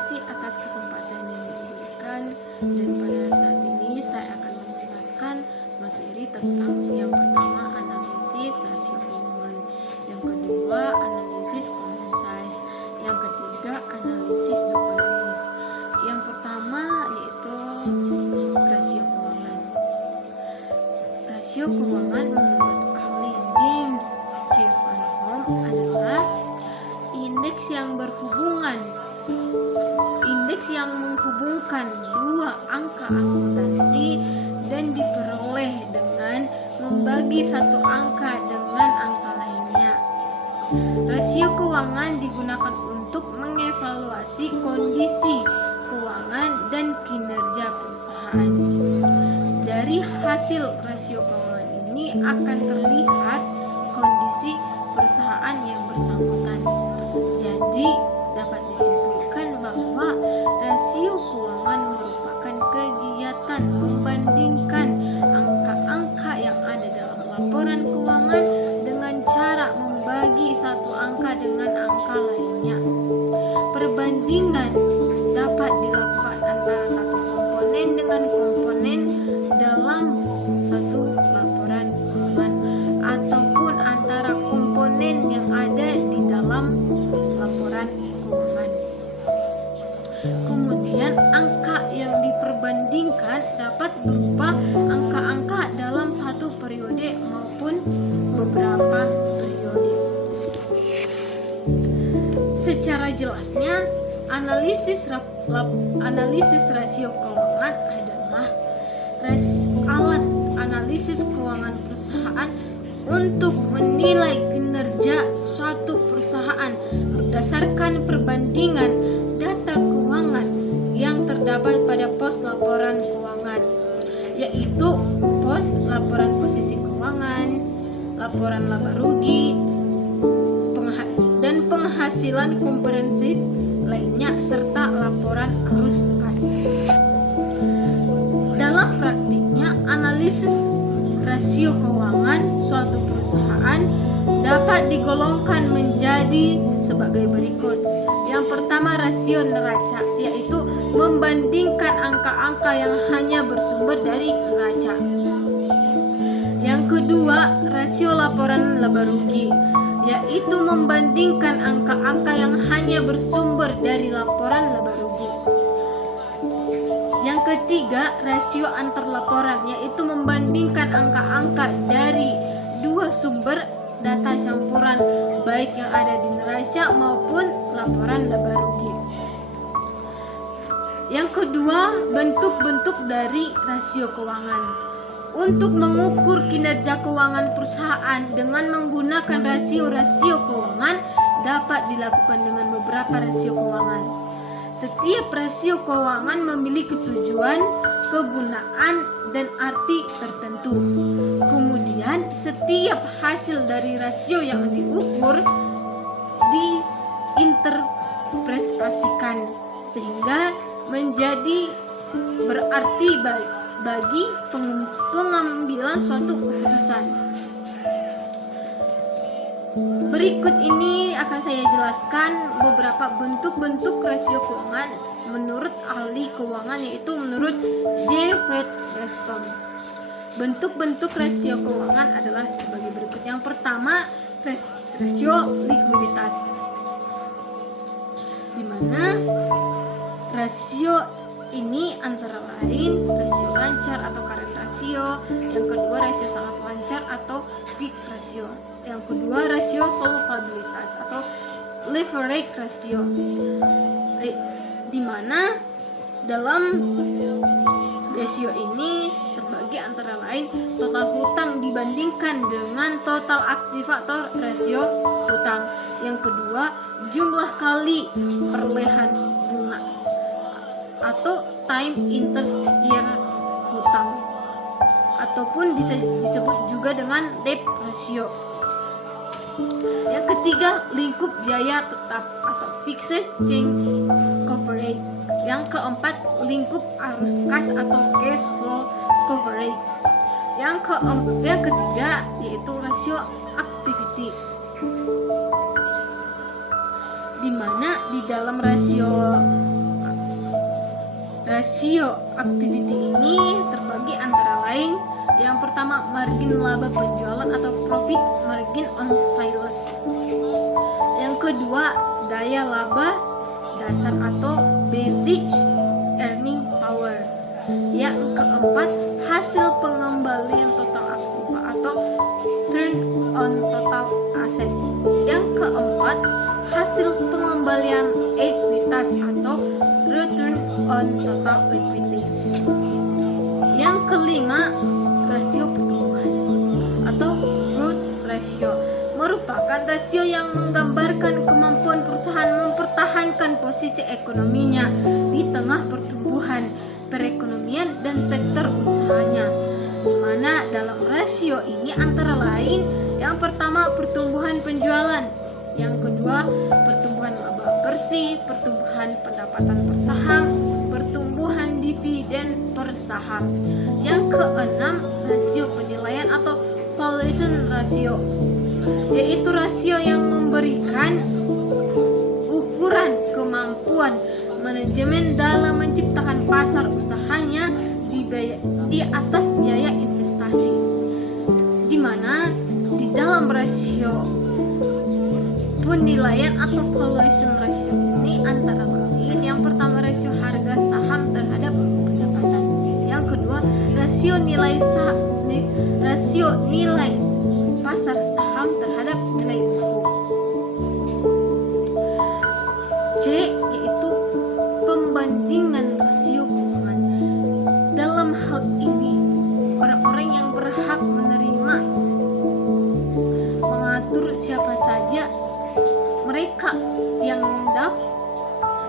kasih atas kesempatan yang diberikan, dan pada saat ini saya akan menjelaskan materi tentang yang pertama analisis rasio keuangan, yang kedua analisis common size, yang ketiga analisis double risk. Yang pertama yaitu rasio keuangan. Rasio keuangan menurut ahli James C. Van Hom adalah indeks yang menghubungkan dua angka akuntansi dan diperoleh dengan membagi satu angka dengan angka lainnya. Rasio keuangan digunakan untuk mengevaluasi kondisi keuangan dan kinerja perusahaan. Dari hasil rasio keuangan ini akan terlihat kondisi perusahaan yang bersangkutan. Jadi dapat disimpulkan bahwa rasio keuangan merupakan kegiatan membandingkan angka-angka yang ada dalam laporan keuangan dengan cara membagi satu angka dengan angka lainnya. Perbandingan dapat dilakukan antara satu komponen dengan komponen dalam satu laporan keuangan ataupun antara komponen yang ada di dalam laporan keuangan. Kemudian angka yang diperbandingkan dapat berupa angka-angka dalam satu periode maupun beberapa periode. Secara jelasnya, analisis rasio keuangan adalah alat analisis keuangan perusahaan untuk menilai kinerja suatu perusahaan berdasarkan perbandingan data keuangan yang terdapat pada pos laporan keuangan, yaitu pos laporan posisi keuangan, laporan laba rugi, dan penghasilan komprehensif lainnya, serta laporan arus kas. Dalam praktiknya, analisis rasio keuangan suatu perusahaan dapat digolongkan menjadi sebagai berikut. Yang pertama, rasio neraca, yaitu membandingkan angka-angka yang hanya bersumber dari neraca. Yang kedua, rasio laporan laba rugi, yaitu membandingkan angka-angka yang hanya bersumber dari laporan laba rugi. Yang ketiga, rasio antar laporan, yaitu membandingkan angka-angka dari dua sumber data campuran, baik yang ada di neraca maupun laporan laba rugi. Yang kedua, bentuk-bentuk dari rasio keuangan. Untuk mengukur kinerja keuangan perusahaan dengan menggunakan rasio-rasio keuangan dapat dilakukan dengan beberapa rasio keuangan. Setiap rasio keuangan memiliki tujuan, kegunaan, dan arti tertentu. Kemudian setiap hasil dari rasio yang diukur diinterpretasikan sehingga menjadi berarti bagi pengambilan suatu keputusan. Berikut ini akan saya jelaskan beberapa bentuk-bentuk rasio keuangan menurut ahli keuangan, yaitu menurut Jeffrey Preston. Bentuk-bentuk rasio keuangan adalah sebagai berikut. Yang pertama, rasio likuiditas, di mana rasio ini antara lain rasio lancar atau current rasio, yang kedua rasio sangat lancar atau quick rasio, yang kedua rasio solvabilitas atau leverage rasio, di mana dalam rasio ini terbagi antara lain total hutang dibandingkan dengan total aktivator rasio hutang, yang kedua jumlah kali perolehan bunga atau time interest year hutang, ataupun disebut juga dengan debt ratio. Yang ketiga, lingkup biaya tetap atau fixed charge coverage. Yang keempat, lingkup arus kas atau cash flow coverage. Yang ketiga yaitu rasio activity, di mana di dalam rasio Rasio activity ini terbagi antara lain, yang pertama margin laba penjualan atau profit margin on sales. Yang kedua daya laba dasar atau basic earning power. Yang keempat hasil pengembalian total aktiva atau turn on total asset. Yang keempat hasil pengembalian ekuitas atau return on total equity. Yang kelima rasio pertumbuhan atau growth ratio merupakan rasio yang menggambarkan kemampuan perusahaan mempertahankan posisi ekonominya di tengah pertumbuhan perekonomian dan sektor usahanya, di mana dalam rasio ini antara lain yang pertama pertumbuhan penjualan, yang kedua pertumbuhan laba bersih, pertumbuhan pendapatan per saham, pertumbuhan dividen per saham. Yang keenam rasio penilaian atau valuation ratio, yaitu rasio yang memberikan ukuran kemampuan manajemen dalam menciptakan pasar usahanya di atas biaya investasi, di mana di dalam rasio penilaian atau valuation ratio ini antara lain yang pertama rasio harga saham terhadap pendapatan, yang kedua rasio nilai pasar saham terhadap nilai buku. C yaitu pembandingan rasio keuangan. Dalam hal ini orang-orang yang berhak menerima mengatur siapa saja mereka yang dapat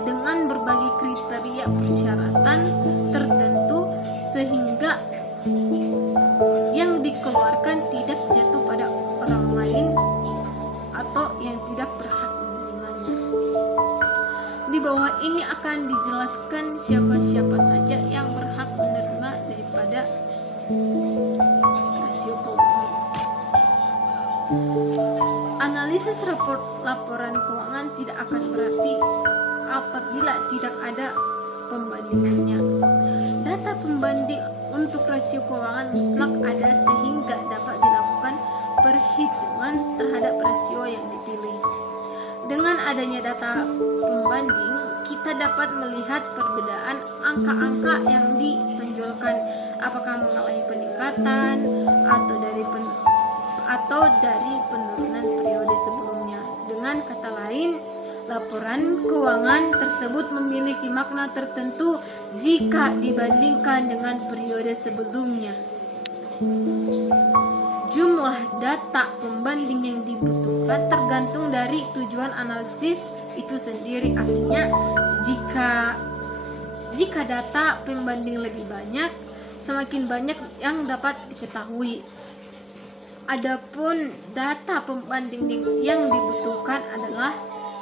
dengan berbagai kriteria persyaratan tertentu sehingga yang dikeluarkan tidak jatuh pada orang lain atau yang tidak berhak menerimanya. Di bawah ini akan dijelaskan siapa-siapa saja yang berhak menerima daripada rasio keuangan. Analisis laporan keuangan tidak akan berarti apabila tidak ada pembandingannya. Data pembanding untuk rasio keuangan mutlak ada sehingga dapat dilakukan perhitungan terhadap rasio yang dipilih. Dengan adanya data pembanding, kita dapat melihat perbedaan angka-angka yang ditonjolkan, apakah mengalami peningkatan atau dari penurunan periode sebelumnya. Dengan kata lain, laporan keuangan tersebut memiliki makna tertentu jika dibandingkan dengan periode sebelumnya. Jumlah data pembanding yang dibutuhkan tergantung dari tujuan analisis itu sendiri. Artinya, jika data pembanding lebih banyak, semakin banyak yang dapat diketahui. Adapun data pembanding yang dibutuhkan adalah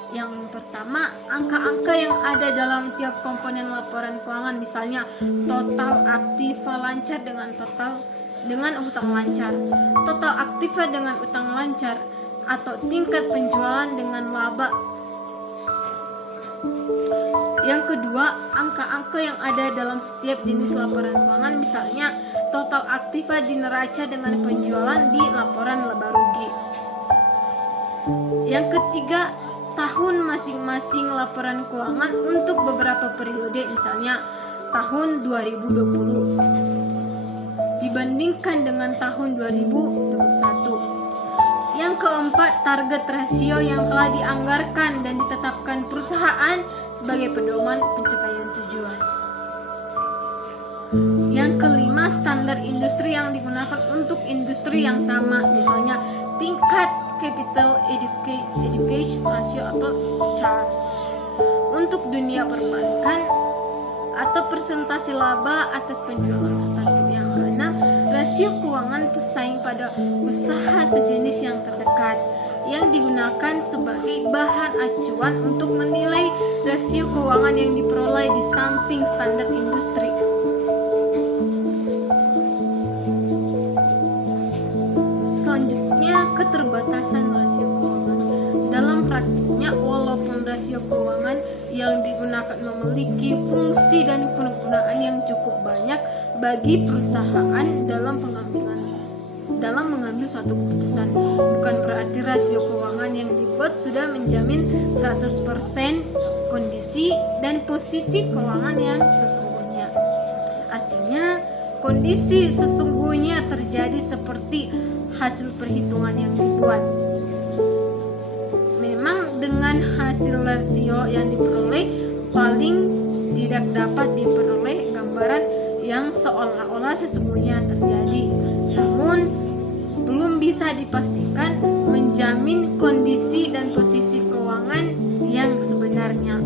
yang pertama, angka-angka yang ada dalam tiap komponen laporan keuangan, misalnya total aktiva lancar dengan utang lancar, total aktiva dengan utang lancar, atau tingkat penjualan dengan laba. Yang kedua, angka-angka yang ada dalam setiap jenis laporan keuangan, misalnya total aktiva di neraca dengan penjualan di laporan laba rugi. Yang ketiga, tahun masing-masing laporan keuangan untuk beberapa periode, misalnya tahun 2020 dibandingkan dengan tahun 2021. Yang keempat, target rasio yang telah dianggarkan dan ditetapkan perusahaan sebagai pedoman pencapaian tujuan. Yang kelima, standar industri yang digunakan untuk industri yang sama, misalnya tingkat capital education ratio atau CAR. Untuk dunia perbankan atau persentase laba atas penjualan tertentu. Yang keenam, rasio keuangan pesaing pada usaha sejenis yang terdekat yang digunakan sebagai bahan acuan untuk menilai rasio keuangan yang diperoleh di samping standar industri. Selanjutnya, keterbatasan rasio keuangan. Dalam praktiknya, walaupun rasio keuangan yang digunakan memiliki fungsi dan kegunaan yang cukup banyak bagi perusahaan dalam mengambil suatu keputusan. Bukan berarti rasio keuangan yang dibuat sudah menjamin 100% kondisi dan posisi keuangan yang sesungguhnya. Artinya, kondisi sesungguhnya terjadi seperti hasil perhitungan yang dibuat. Memang dengan hasil rasio yang diperoleh paling tidak dapat diperoleh gambaran yang seolah-olah sesungguhnya terjadi, namun belum bisa dipastikan menjamin kondisi dan posisi keuangan yang sebenarnya.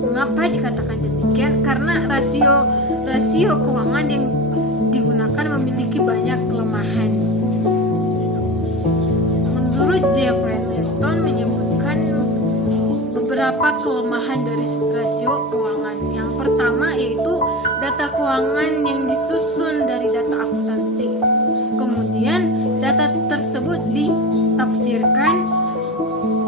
Mengapa dikatakan demikian? Karena rasio keuangan yang digunakan memiliki banyak kelemahan. Menurut Jeffrey Stone menyebutkan beberapa kelemahan dari rasio keuangan. Yang pertama yaitu data keuangan yang disusun dari data akuntansi. Kemudian data tersebut ditafsirkan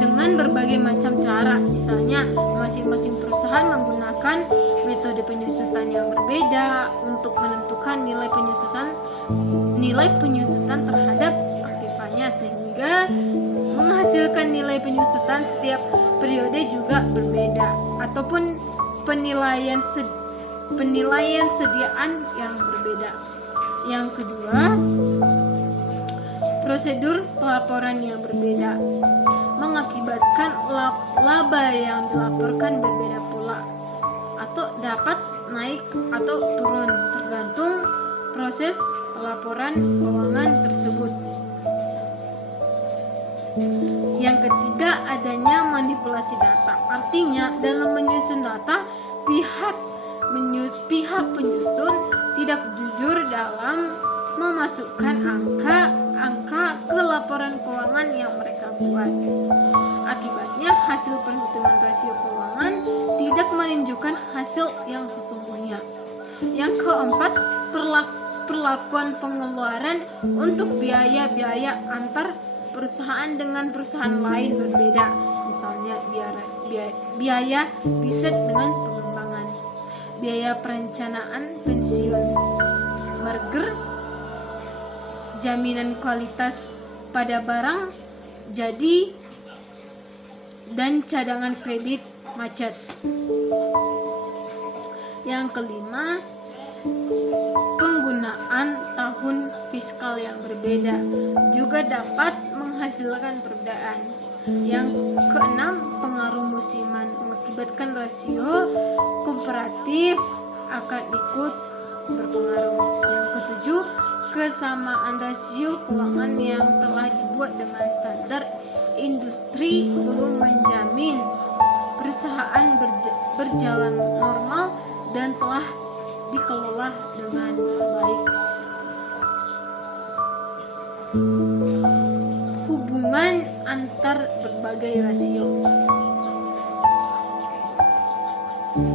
dengan berbagai macam cara. Misalnya masing-masing perusahaan menggunakan metode penyusutan yang berbeda untuk menentukan nilai penyusutan terhadap aktifannya, sehingga menghasilkan nilai penyusutan setiap periode juga berbeda, ataupun penilaian sediaan yang berbeda. Yang kedua, prosedur pelaporan yang berbeda mengakibatkan laba yang dilaporkan berbeda pula, atau dapat naik atau turun tergantung proses pelaporan keuangan tersebut. Yang ketiga, adanya manipulasi data. Artinya, dalam menyusun data, pihak penyusun tidak jujur dalam memasukkan angka ke laporan keuangan yang mereka buat. Akibatnya, hasil perhitungan rasio keuangan tidak menunjukkan hasil yang sesungguhnya. Yang keempat, perlakuan pengeluaran untuk biaya-biaya antar perusahaan dengan perusahaan lain berbeda. Misalnya biaya riset dengan pengembangan, biaya perencanaan pensiun, merger, jaminan kualitas pada barang jadi, dan cadangan kredit macet. Yang kelima, penggunaan tahun fiskal yang berbeda juga dapat menghasilkan perbedaan. Yang keenam, pengaruh musiman mengakibatkan rasio komparatif akan ikut berpengaruh. Yang ketujuh, kesamaan rasio keuangan yang telah dibuat dengan standar industri belum menjamin perusahaan berjalan normal dan telah dikelola dengan baik. Hubungan antar berbagai rasio.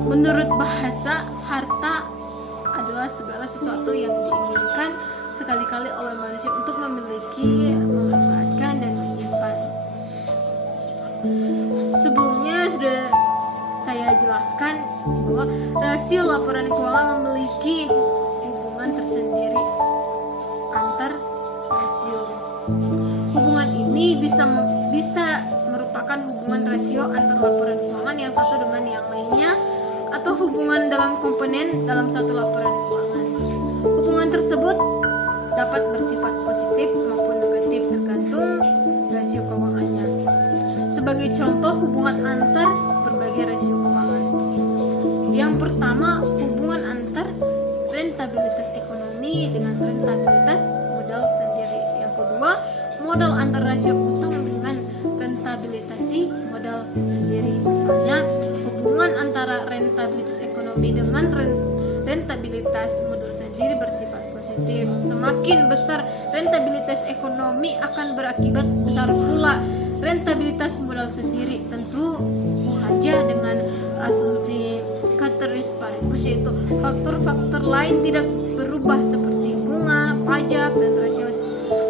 Menurut bahasa, harta adalah segala sesuatu yang diinginkan sekali-kali oleh manusia untuk memiliki, memanfaatkan, dan menyimpan. Sebelumnya sudah saya jelaskan bahwa rasio laporan keuangan memiliki hubungan tersendiri antar rasio. Hubungan ini bisa merupakan hubungan rasio antar laporan keuangan yang satu dengan yang lainnya, atau hubungan dalam komponen dalam satu laporan keuangan. Hubungan tersebut dapat bersifat positif maupun negatif tergantung rasio keuangannya. Sebagai contoh hubungan antar berbagai rasio keuangan. Yang pertama, hubungan antar rentabilitas ekonomi dengan rentabilitas modal sendiri. Yang kedua, modal antar rasio utang dengan rentabilitasi modal sendiri. Misalnya, hubungan antara rentabilitas ekonomi dengan rentabilitas modal sendiri bersifat positif. Semakin besar rentabilitas ekonomi akan berakibat besar pula rentabilitas modal sendiri, tentu saja dengan asumsi ceteris paribus, yaitu faktor-faktor lain tidak berubah seperti bunga, pajak, dan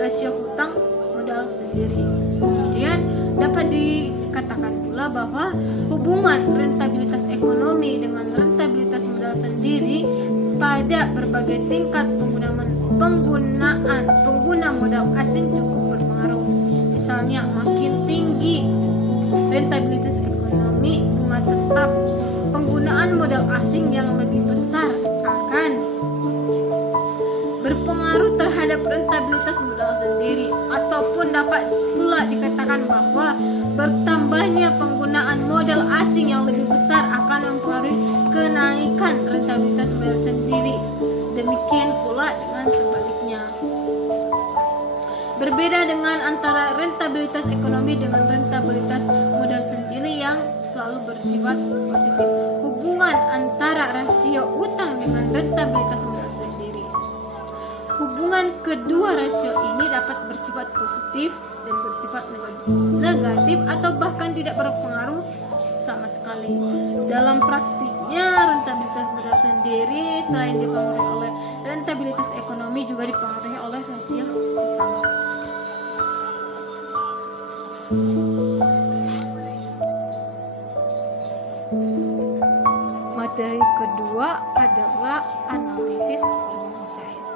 rasio hutang modal sendiri. Kemudian dapat dikatakan dikatakan pula bahwa hubungan rentabilitas ekonomi dengan rentabilitas modal sendiri pada berbagai tingkat pengguna modal asing cukup berpengaruh. Misalnya, makin tinggi rentabilitas ekonomi, bunga tetap penggunaan modal asing yang lebih besar akan berpengaruh terhadap rentabilitas modal sendiri, ataupun dapat pula dikatakan bahwa bertambahnya penggunaan modal asing yang lebih besar akan mempengaruhi kenaikan rentabilitas modal sendiri. Demikian pula dengan sebaliknya. Berbeda dengan antara rentabilitas ekonomi dengan rentabilitas modal sendiri yang selalu bersifat positif. Hubungan antara rasio utang dengan rentabilitas modal sendiri. Hubungan kedua rasio ini dapat bersifat positif dan bersifat negatif atau bahkan tidak berpengaruh sama sekali. Dalam praktiknya, rentabilitas modal sendiri selain dipengaruhi oleh rentabilitas ekonomi juga dipengaruhi oleh rasio utang. Materi kedua adalah analisis common size.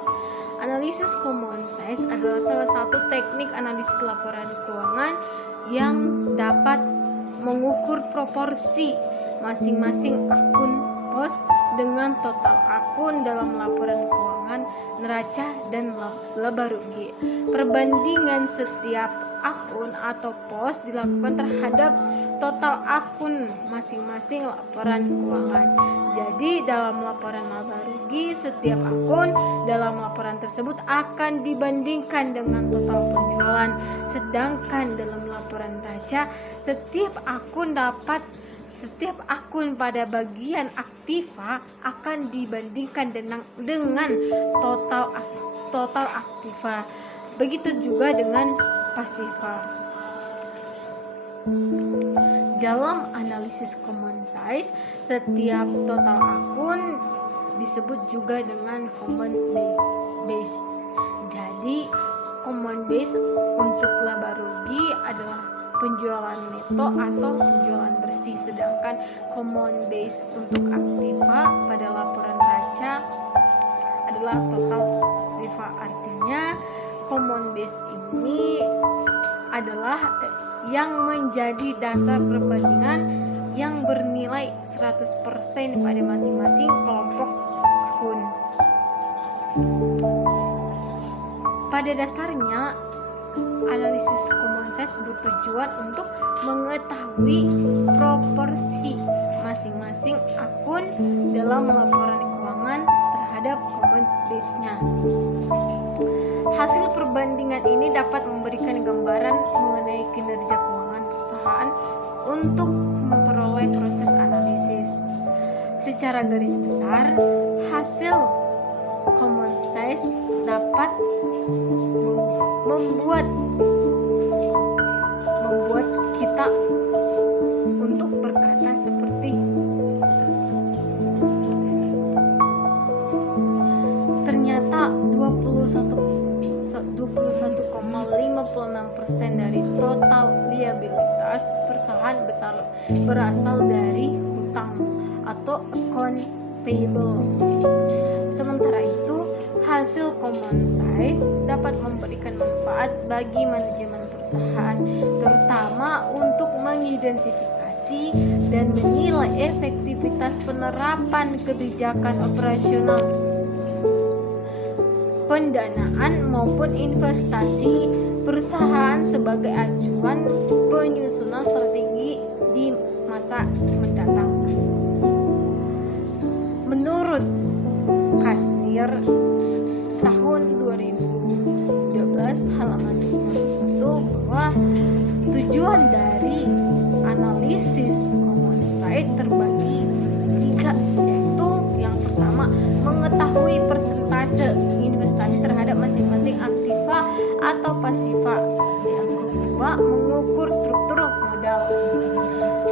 Analisis common size adalah salah satu teknik analisis laporan keuangan yang dapat mengukur proporsi masing-masing akun pos dengan total akun dalam laporan keuangan neraca dan laba rugi. Perbandingan setiap akun atau pos dilakukan terhadap total akun masing-masing laporan keuangan. Jadi dalam laporan laba rugi, setiap akun dalam laporan tersebut akan dibandingkan dengan total penjualan. Sedangkan dalam laporan neraca, setiap akun pada bagian aktiva akan dibandingkan dengan total aktiva. Begitu juga dengan pasiva. Dalam analisis common size, setiap total akun disebut juga dengan common base. Jadi common base untuk laba rugi adalah penjualan neto atau penjualan bersih, sedangkan common base untuk aktiva pada laporan neraca adalah total aktiva. Artinya common base ini adalah yang menjadi dasar perbandingan yang bernilai 100% pada masing-masing kelompok akun. Pada dasarnya, analisis common size bertujuan untuk mengetahui proporsi masing-masing akun dalam laporan keuangan terhadap common base-nya. Hasil perbandingan ini dapat memberikan gambaran mengenai kinerja keuangan perusahaan untuk memperoleh proses analisis. Secara garis besar, hasil common size dapat membuat kita untuk berkata seperti ternyata 21,56% dari total liabilitas perusahaan berasal dari hutang atau account payable. Sementara itu, hasil common size dapat memberikan manfaat bagi manajemen perusahaan, terutama untuk mengidentifikasi dan menilai efektivitas penerapan kebijakan operasional, pendanaan maupun investasi perusahaan sebagai acuan penyusunan strategi di masa mendatang. Menurut Kasmir tahun 2012 halaman 91 bahwa tujuan dari analisis common size terbagi tiga, yaitu yang pertama mengetahui persentase investasi terhadap masing-masing aktiva atau pasiva, yang kedua mengukur struktur modal,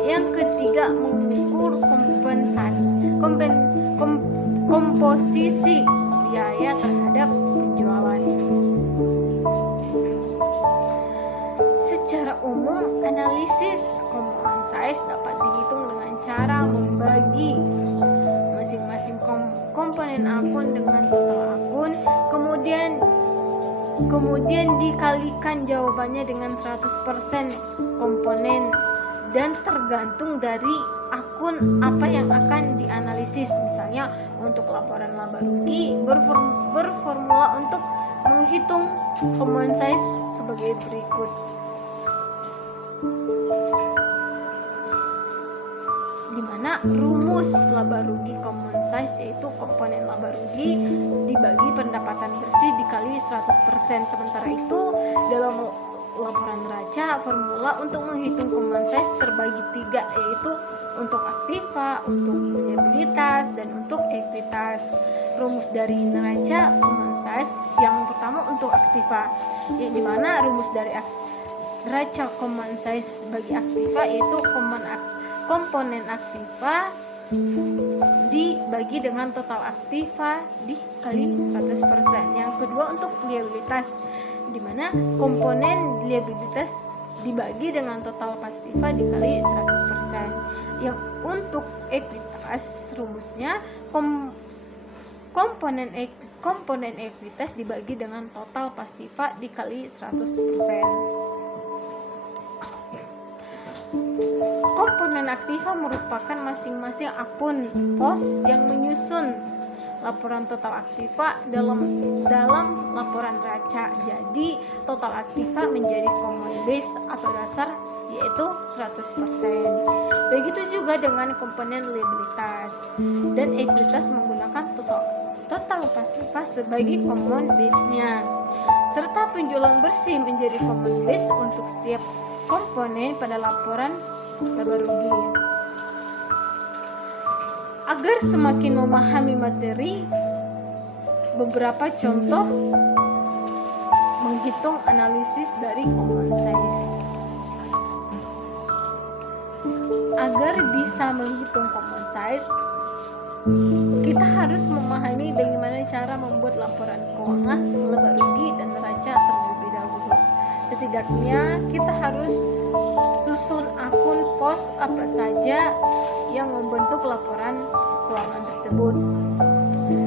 yang ketiga mengukur komposisi biaya terhadap penjualan. Secara umum, analisis common size dapat dihitung dengan cara membagi masing-masing komponen akun dengan total akun, kemudian dikalikan jawabannya dengan 100% komponen, dan tergantung dari akun apa yang akan dianalisis. Misalnya untuk laporan laba rugi berformula untuk menghitung common size sebagai berikut. Dimana rumus laba rugi common size yaitu komponen laba rugi dibagi pendapatan bersih dikali 100%. Sementara itu dalam laporan neraca formula untuk menghitung common size terbagi 3, yaitu untuk aktiva, untuk liabilitas, dan untuk ekuitas. Rumus dari neraca common size yang pertama untuk aktiva, yang dimana rumus dari neraca common size bagi aktiva yaitu komponen aktiva dibagi dengan total aktiva dikali 100%. Yang kedua untuk liabilitas, di mana komponen liabilitas dibagi dengan total pasifa dikali 100%. Yang untuk ekuitas rumusnya komponen ekuitas dibagi dengan total pasifa dikali 100%. Komponen aktiva merupakan masing-masing akun pos yang menyusun laporan total aktiva dalam laporan neraca. Jadi total aktiva menjadi common base atau dasar yaitu 100%. Begitu juga dengan komponen liabilitas dan ekuitas menggunakan total pasifa sebagai common base-nya, serta penjualan bersih menjadi common base untuk setiap komponen pada laporan laba rugi. Agar semakin memahami materi, beberapa contoh menghitung analisis dari common size. Agar bisa menghitung common size, kita harus memahami bagaimana cara membuat laporan keuangan laba rugi dan neraca terlebih dahulu. Setidaknya kita harus susun akun pos apa saja yang membentuk laporan keuangan tersebut.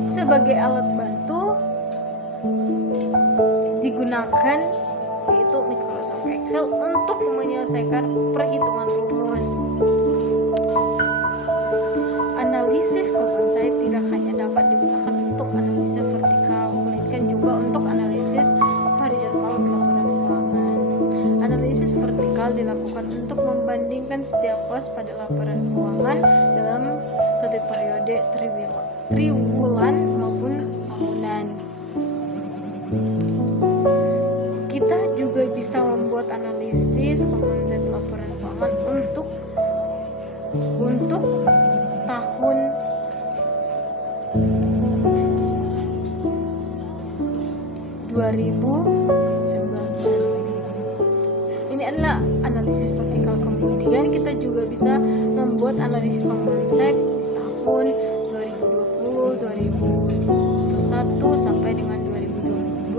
Sebagai alat bantu digunakan yaitu Microsoft Excel untuk menyelesaikan perhitungan rumus. Analisis common size tidak hanya dapat digunakan untuk analisis vertikal, melainkan juga untuk analisis horizontal laporan keuangan. Analisis vertikal dilakukan untuk membandingkan setiap pos pada laporan keuangan dalam suatu periode triwulan maupun tahunan. Kita juga bisa membuat analisis common size laporan keuangan untuk tahun 2019. Ini adalah analisis vertikal. Kemudian kita juga bisa membuat analisis common size tahun 2020, 2021 sampai dengan 2022.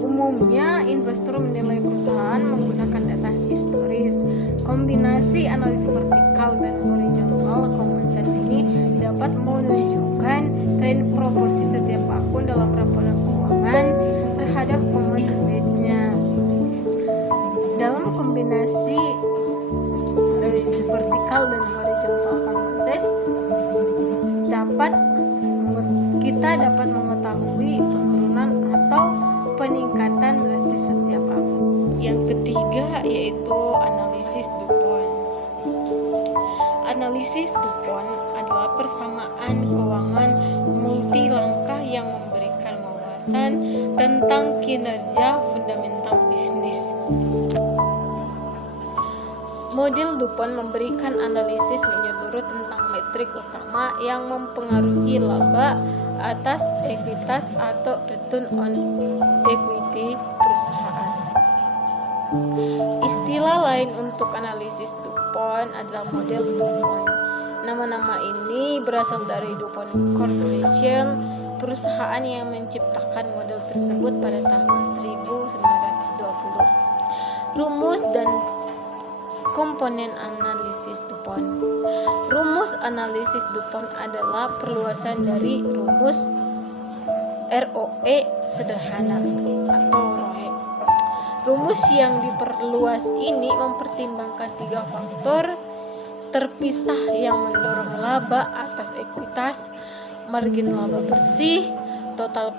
Umumnya investor menilai perusahaan menggunakan data historis. Kombinasi analisis vertikal dan horizontal common size ini dapat menunjukkan tren proporsi setiap akun dalam laporan keuangan terhadap common base-nya. Dalam kombinasi analisis vertikal dan horizontal common size kita dapat mengetahui penurunan atau peningkatan drastis setiap akun. Yang ketiga yaitu analisis DuPont. Analisis DuPont adalah persamaan keuangan multi langkah yang memberikan wawasan tentang kinerja fundamental bisnis. Model DuPont memberikan analisis menyeluruh tentang metrik utama yang mempengaruhi laba atas ekuitas atau return on equity perusahaan. Istilah lain untuk analisis DuPont adalah model DuPont. Nama-nama ini berasal dari DuPont Corporation, perusahaan yang menciptakan model tersebut pada tahun 1920. Rumus dan komponen analisis DuPont. Rumus analisis DuPont adalah perluasan dari rumus ROE sederhana atau ROE. Rumus yang diperluas ini mempertimbangkan 3 faktor terpisah yang mendorong laba atas ekuitas, margin laba bersih, total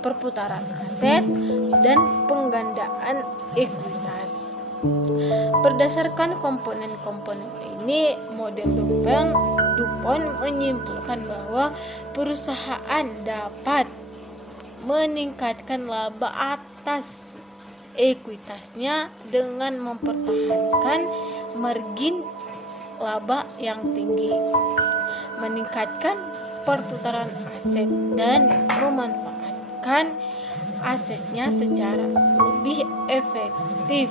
perputaran aset, dan penggandaan ekuitas. Berdasarkan komponen-komponen ini, model DuPont menyimpulkan bahwa perusahaan dapat meningkatkan laba atas ekuitasnya dengan mempertahankan margin laba yang tinggi, meningkatkan perputaran aset, dan memanfaatkan asetnya secara lebih efektif.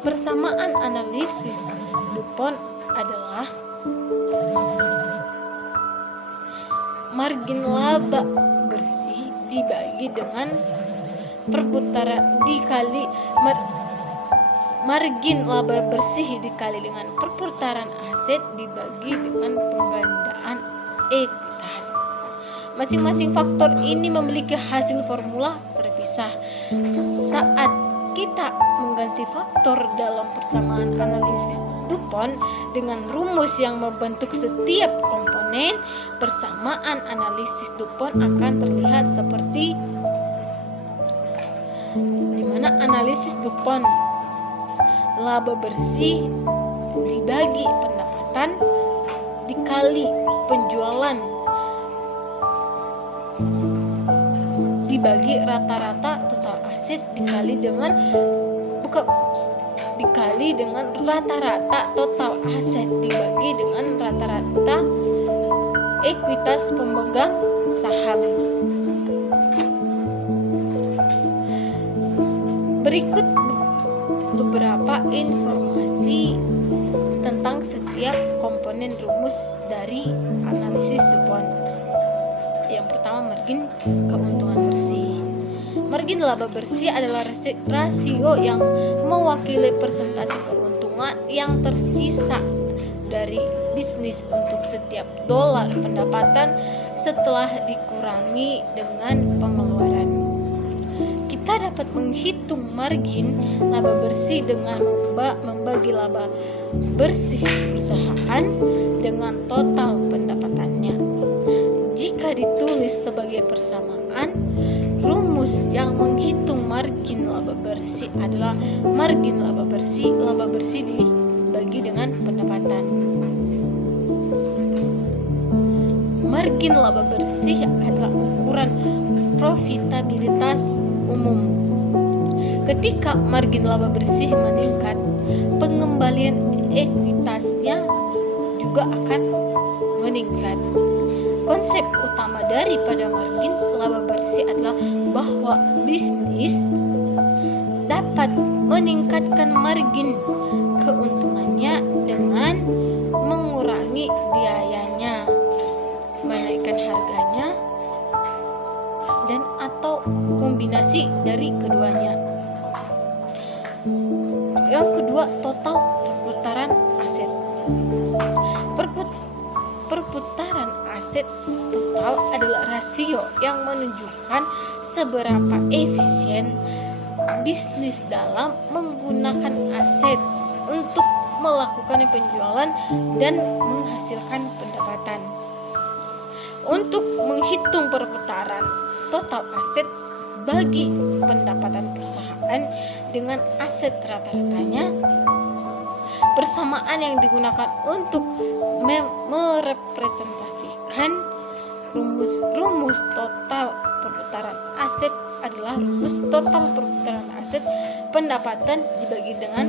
Persamaan analisis DuPont adalah margin laba bersih dibagi dengan perputaran dikali margin laba bersih dikali dengan perputaran aset dibagi dengan penggandaan ekuitas. Masing-masing faktor ini memiliki hasil formula terpisah. Saat kita mengganti faktor dalam persamaan analisis DuPont dengan rumus yang membentuk setiap komponen, persamaan analisis DuPont akan terlihat seperti di mana analisis DuPont laba bersih dibagi pendapatan dikali penjualan dibagi rata-rata total aset dikali dengan rata-rata total aset dibagi dengan rata-rata ekuitas pemegang saham. Berikut beberapa informasi tentang setiap komponen rumus dari analisis DuPont. Yang pertama, margin keuntungan bersih. Margin laba bersih adalah rasio yang mewakili persentase keuntungan yang tersisa dari bisnis untuk setiap dolar pendapatan setelah dikurangi dengan pengeluaran. Kita dapat menghitung margin laba bersih dengan membagi laba bersih perusahaan dengan total pendapatannya. Jika ditulis sebagai persamaan, rumus yang menghitung margin laba bersih adalah margin laba bersih dibagi dengan pendapatan. Margin laba bersih adalah ukuran profitabilitas umum. Ketika margin laba bersih meningkat, pengembalian ekuitasnya juga akan meningkat. Konsep utama daripada margin laba bersih adalah bahwa bisnis dapat meningkatkan margin keuntungannya dengan mengurangi biayanya, menaikkan harganya, dan atau kombinasi dari keduanya. Yang kedua, total perputaran aset. Perputaran aset total adalah rasio yang menunjukkan seberapa efisien bisnis dalam menggunakan aset untuk melakukan penjualan dan menghasilkan pendapatan. Untuk menghitung perputaran total aset bagi pendapatan perusahaan dengan aset rata-ratanya, persamaan yang digunakan untuk merepresentasikan rumus total perputaran aset adalah rumus total perputaran aset pendapatan dibagi dengan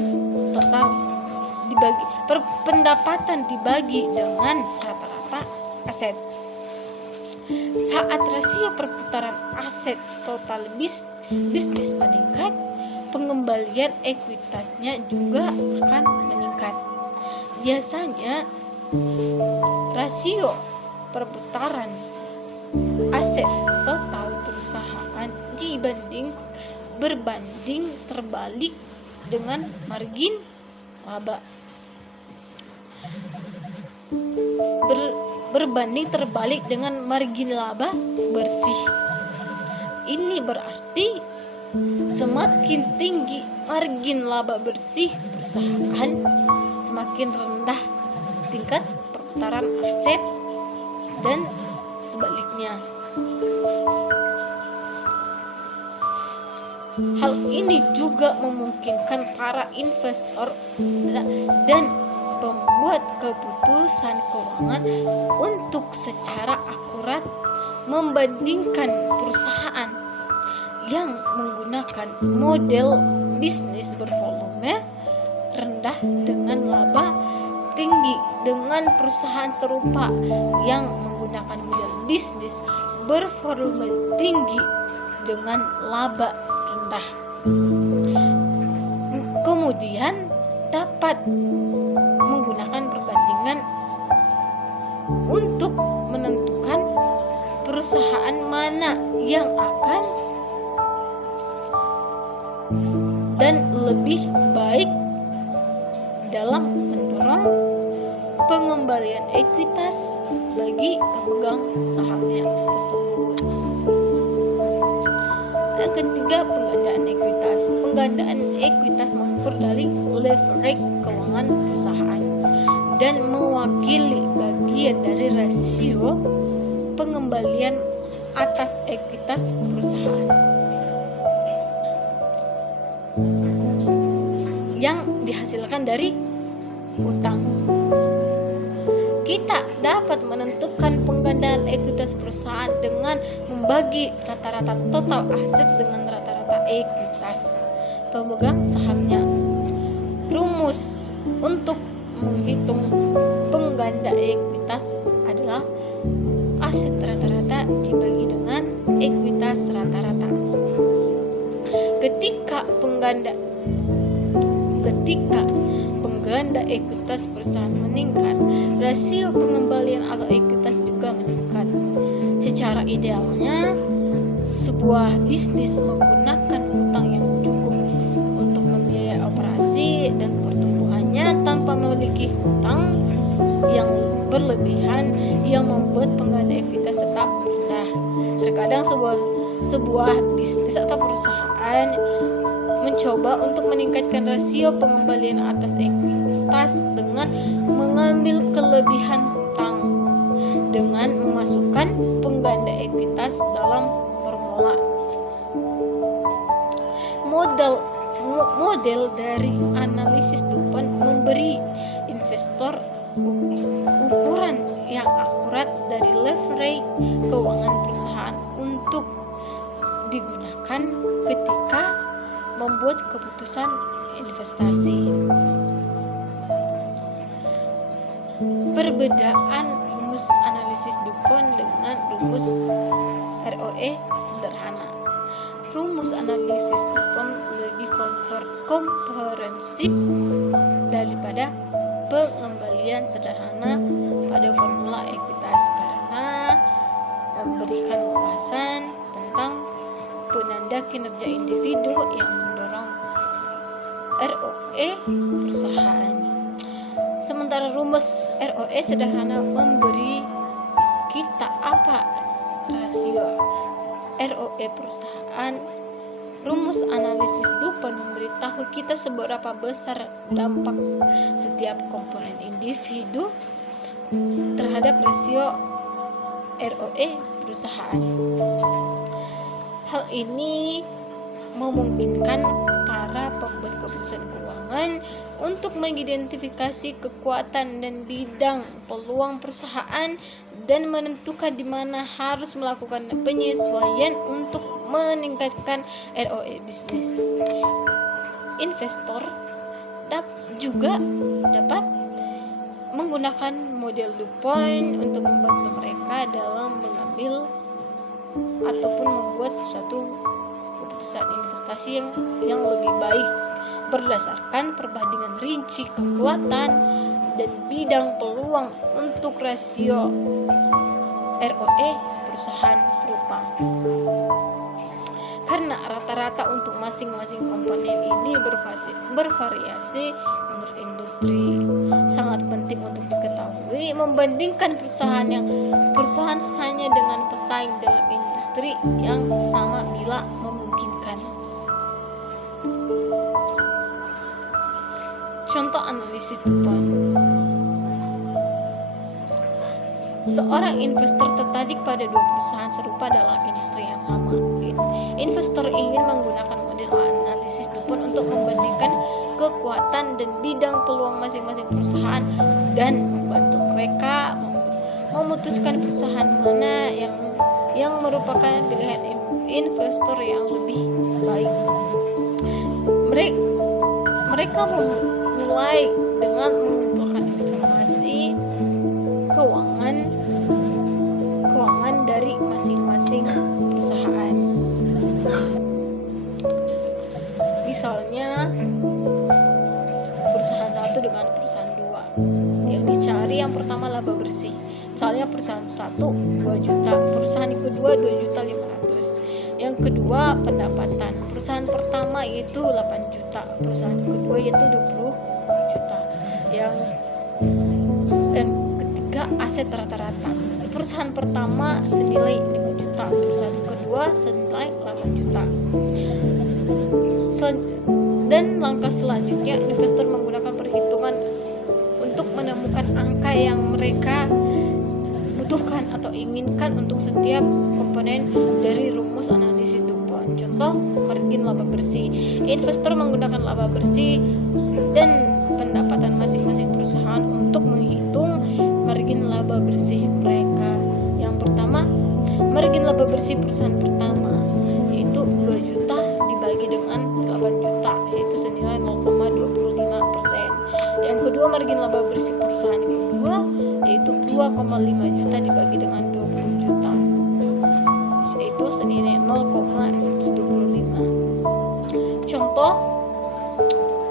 pendapatan dibagi dengan rata-rata aset. Saat rasio perputaran aset total bisnis meningkat, pengembalian ekuitasnya juga akan meningkat. Biasanya rasio perputaran aset total perusahaan berbanding terbalik dengan margin laba. Berbanding terbalik dengan margin laba bersih. Ini berarti semakin tinggi margin laba bersih perusahaan, semakin rendah tingkat perputaran aset dan sebaliknya. Hal ini juga memungkinkan para investor dan pembuat keputusan keuangan untuk secara akurat membandingkan perusahaan yang menggunakan model bisnis bervolume rendah dengan laba tinggi dengan perusahaan serupa yang menggunakan model bisnis bervolume tinggi dengan laba rendah. Kemudian dapat menggunakan perbandingan untuk menentukan perusahaan mana yang akan dan lebih baik dalam mendorong pengembalian ekuitas bagi pemegang sahamnya tersebut. Yang ketiga, penggandaan ekuitas. Penggandaan ekuitas mengukur dari leverage keuangan perusahaan dan mewakili bagian dari rasio pengembalian atas ekuitas perusahaan yang dihasilkan dari utang. Kita dapat menentukan penggandaan ekuitas perusahaan dengan membagi rata-rata total aset dengan rata-rata ekuitas pemegang sahamnya. Rumus untuk menghitung pengganda ekuitas adalah aset rata-rata dibagi dengan ekuitas rata-rata. Ketika pengganda ekuitas perusahaan meningkat, rasio pengembalian atau ekuitas juga meningkat. Secara idealnya, sebuah bisnis menggunakan utang yang cukup untuk membiayai operasi dan pertumbuhannya tanpa memiliki utang yang berlebihan yang membuat pengganda ekuitas tetap rendah. Terkadang sebuah bisnis atau perusahaan mencoba untuk meningkatkan rasio pengembalian atas ekuitas dengan mengambil kelebihan hutang dengan memasukkan pengganda ekuitas dalam formula. Model dari analisis DuPont memberi investor ukuran yang akurat dari leverage keuangan perusahaan untuk digunakan ketika membuat keputusan investasi. Perbedaan rumus analisis DuPont dengan rumus ROE sederhana. Rumus analisis DuPont lebih komprehensif daripada pengembalian sederhana pada formula ekuitas karena memberikan wawasan tentang penanda kinerja individu yang mendorong ROE perusahaan. Sementara rumus ROE sederhana memberi kita apa rasio ROE perusahaan. Rumus analisis DuPont memberitahu kita seberapa besar dampak setiap komponen individu terhadap rasio ROE perusahaan. Hal ini memungkinkan para pembuat keputusan keuangan untuk mengidentifikasi kekuatan dan bidang peluang perusahaan dan menentukan di mana harus melakukan penyesuaian untuk meningkatkan ROE bisnis. Investor juga dapat menggunakan model DuPont untuk membantu mereka dalam mengambil ataupun membuat suatu keputusan investasi yang lebih baik berdasarkan perbandingan rinci kekuatan dan bidang peluang untuk rasio ROE perusahaan serupa. Karena rata-rata untuk masing-masing komponen ini bervariasi menurut industri. Sangat penting untuk diketahui membandingkan perusahaan hanya dengan pesaing dalam industri yang sama bila memungkinkan. Contoh analisis depan. Seorang investor tertarik pada dua perusahaan serupa dalam industri yang sama. Investor ingin menggunakan model analisis DuPont untuk membandingkan kekuatan dan bidang peluang masing-masing perusahaan dan membantu mereka memutuskan perusahaan mana yang merupakan pilihan investor yang lebih baik. Mereka mulai dengan mengumpulkan informasi keuangan dari masing-masing perusahaan. Misalnya perusahaan satu dengan perusahaan dua. Yang dicari yang pertama laba bersih. Misalnya perusahaan satu 2 juta, perusahaan yang kedua 2.500.000. Yang kedua pendapatan. Perusahaan pertama yaitu 8 juta, perusahaan kedua yaitu 20 juta. Yang ketiga aset rata-rata. Perusahaan pertama senilai 5 juta, perusahaan kedua senilai 8 juta. Dan langkah selanjutnya investor menggunakan perhitungan untuk menemukan angka yang mereka butuhkan atau inginkan untuk setiap komponen dari rumus analisis DuPont. Contoh margin laba bersih. Investor menggunakan laba bersih dan pendapatan masing-masing perusahaan untuk menghitung margin laba bersih mereka. Yang pertama, margin laba bersih perusahaan pertama yaitu 2 juta dibagi dengan 8 juta yaitu senilai 0,25%. Yang kedua, margin laba bersih perusahaan yang kedua yaitu 2,5 juta dibagi dengan 20 juta yaitu senilai 0,125. Contoh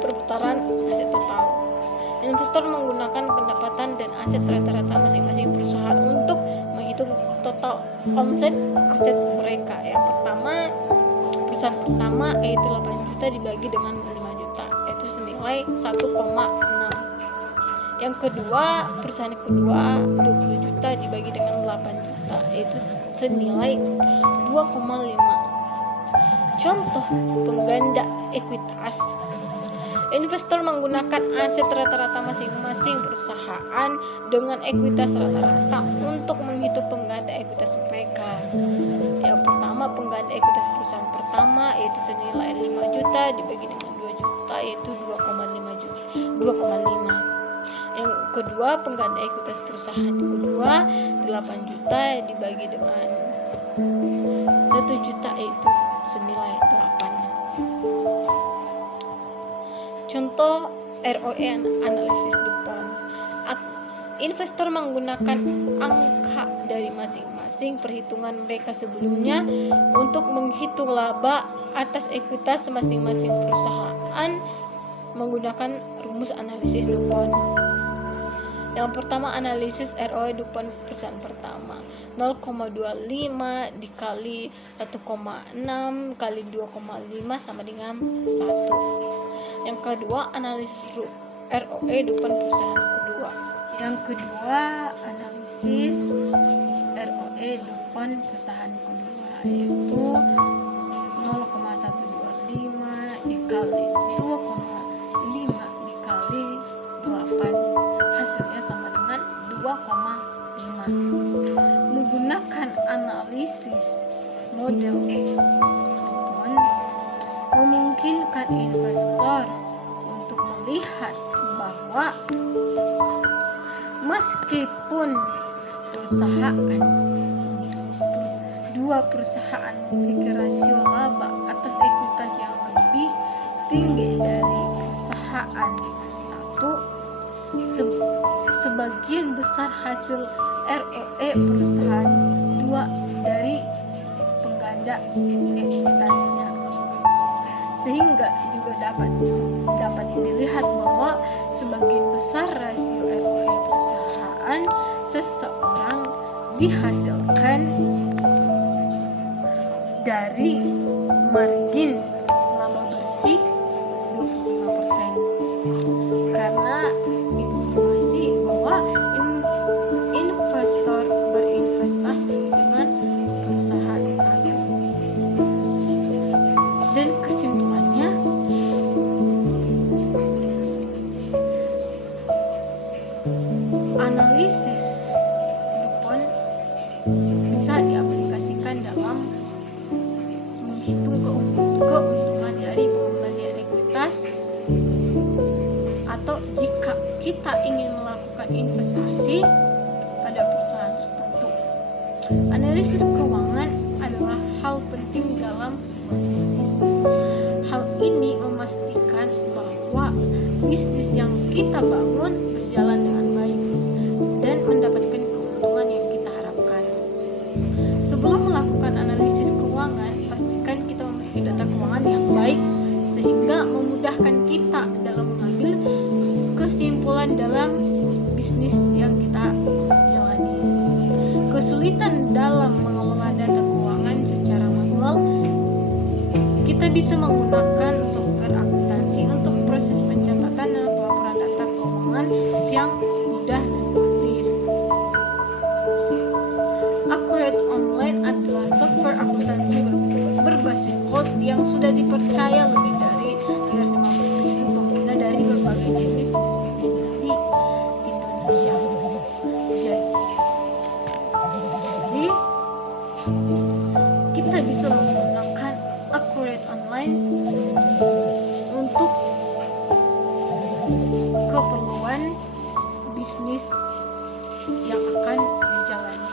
perputaran aset total. Investor menggunakan pendapatan dan aset rata-rata masing-masing perusahaan untuk menghitung total omset aset mereka. Yang pertama, perusahaan pertama yaitu 8 juta dibagi dengan 5 juta yaitu senilai 1,6. Yang kedua, perusahaan kedua 20 juta dibagi dengan 8 juta yaitu senilai 2,5. Contoh pengganda ekuitas. Investor menggunakan aset rata-rata masing-masing perusahaan dengan ekuitas rata-rata untuk menghitung pengganda ekuitas mereka. Yang pertama, pengganda ekuitas perusahaan pertama yaitu senilai 5 juta dibagi dengan 2 juta yaitu 2,5. Yang kedua, pengganda ekuitas perusahaan kedua 8 juta dibagi dengan 1 juta yaitu senilai 8. Contoh ROE analisis DuPont. Investor menggunakan angka dari masing-masing perhitungan mereka sebelumnya untuk menghitung laba atas ekuitas masing-masing perusahaan menggunakan rumus analisis DuPont. Yang pertama, analisis ROE DuPont perusahaan pertama 0,25 dikali 1,6 kali 2,5 sama dengan 1. Yang kedua, analisis ROE DuPont perusahaan kedua. Yang kedua, analisis ROE DuPont perusahaan kedua yaitu 0,125 dikali 2,5 dikali 8 hasilnya sama dengan 2,5. Menggunakan analisis model DuPont memungkinkan investor untuk melihat bahwa meskipun dua perusahaan memiliki rasio laba atas ekuitas yang lebih tinggi dari perusahaan satu, sebagian besar hasil ROE perusahaan dua dari pengganda ekuitasnya, sehingga juga dapat dilihat bahwa sebagian besar rasio ROE perusahaan seseorang dihasilkan dari margin laba bersih 25%, karena informasi bahwa investor berinvestasi dengan perusahaan satu. Dan kesimpulannya, analisis DuPont bisa diaplikasikan dalam menghitung keuntungan dari pengembalian ekuitas, atau jika kita ingin melakukan investasi pada perusahaan tertentu. Analisis keuangan adalah hal penting dalam sebuah bisnis. Hal ini memastikan bahwa bisnis yang kita bangun berjalan dengan baik dan mendapatkan keuntungan yang kita harapkan. Sebelum melakukan analisis keuangan, pastikan kita memiliki data keuangan yang baik sehingga memudahkan kita dalam mengambil kesimpulan dalam bisnis yang kita jalani. Kesulitan dalam mengelola data keuangan secara manual, kita bisa menggunakan software akuntansi untuk proses pencatatan dan pelaporan data keuangan yang mudah dan praktis. Accurate Online adalah software akuntansi berbasis cloud yang sudah dipercaya lebih dari 350.000 pengguna dari berbagai jenis bisnis di Indonesia. Jadi kita bisa menggunakan Accurate Online untuk keperluan bisnis yang akan dijalani.